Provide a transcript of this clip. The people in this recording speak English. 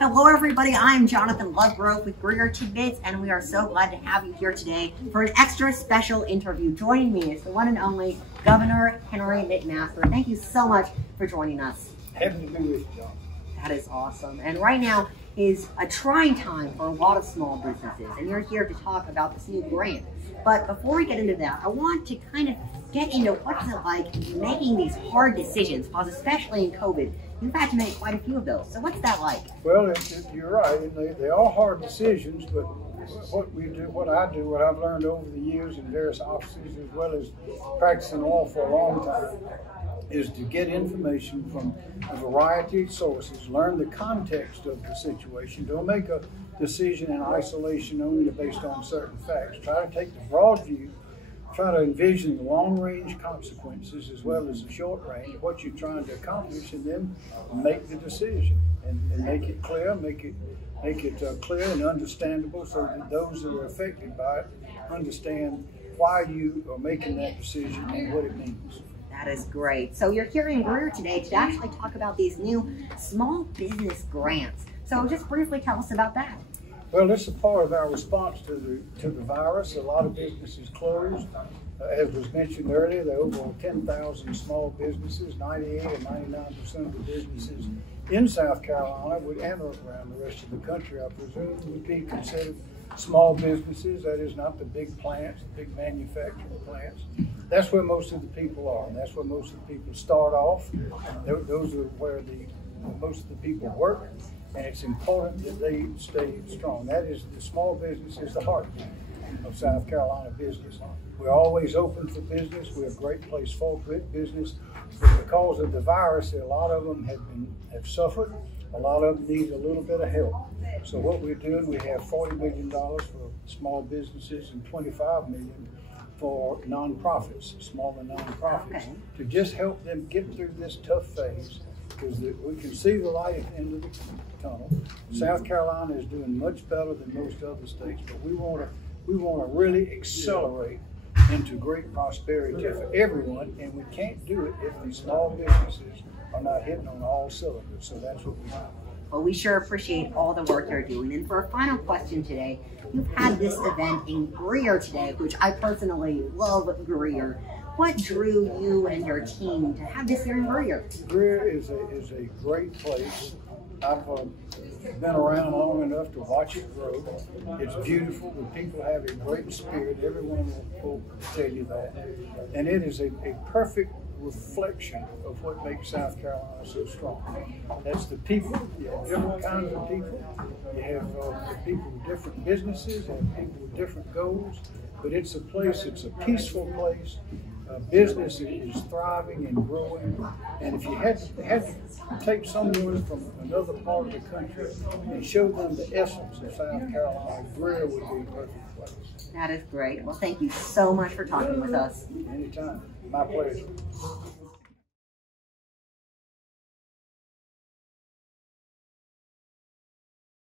Hello everybody, I'm Jonathan Lovegrove with Greer Tidbits, and we are so glad to have you here today for an extra special interview. Joining me is the one and only Governor Henry McMaster. Thank you so much for joining us. Happy to be with you, John. That is awesome. And right now is a trying time for a lot of small businesses, and you're here to talk about this new grant. But before we get into that, I want to kind of get into what's it like making these hard decisions, because especially in COVID, you've had to make quite a few of those. So what's that like? Well, you're right. They are hard decisions, but what I've learned over the years in various offices, as well as practicing law for a long time, is to get information from a variety of sources, learn the context of the situation. Don't make a decision in isolation only based on certain facts. Try to take the broad view, try to envision the long-range consequences as well as the short-range, what you're trying to accomplish, and then make the decision and make it clear, make it clear and understandable, so that those that are affected by it understand why you are making that decision and what it means. That is great. So you're here in Greer today to actually talk about these new small business grants. So just briefly tell us about that. Well, this is part of our response to the virus. A lot of businesses closed. As was mentioned earlier, there are over 10,000 small businesses. 98 or 99% of the businesses in South Carolina and around the rest of the country, I presume, would be considered small businesses. That is not the big plants, the big manufacturing plants. That's where most of the people are, and that's where most of the people start off. Those are where most of the people work, and it's important that they stay strong. That is, the small business is the heartbeat of South Carolina business. We're always open for business. We're a great place for business. But because of the virus, a lot of them have suffered. A lot of them need a little bit of help. So what we're doing, we have $40 million for small businesses and $25 million for nonprofits, smaller nonprofits, to just help them get through this tough phase, because we can see the light at the end of the tunnel. South Carolina is doing much better than most other states, but we want to really accelerate into great prosperity for everyone, and we can't do it if these small businesses are not hitting on all cylinders. So that's what we do. Well, we sure appreciate all the work you're doing. And for a final question today, you've had this event in Greer today, which I personally love Greer. What drew you and your team to have this here in Greer? Greer is a great place. I've been around long enough to watch it grow. It's beautiful. The people have a great spirit. Everyone will tell you that. And it is a perfect reflection of what makes South Carolina so strong. That's the people. You have different kinds of people. You have people with different businesses and people with different goals. But it's a place, it's a peaceful place. Business is thriving and growing. And if you had to take someone from another part of the country and show them the essence of South Carolina, Greer would be a perfect place. That is great. Well, thank you so much for talking with us. Anytime. My pleasure.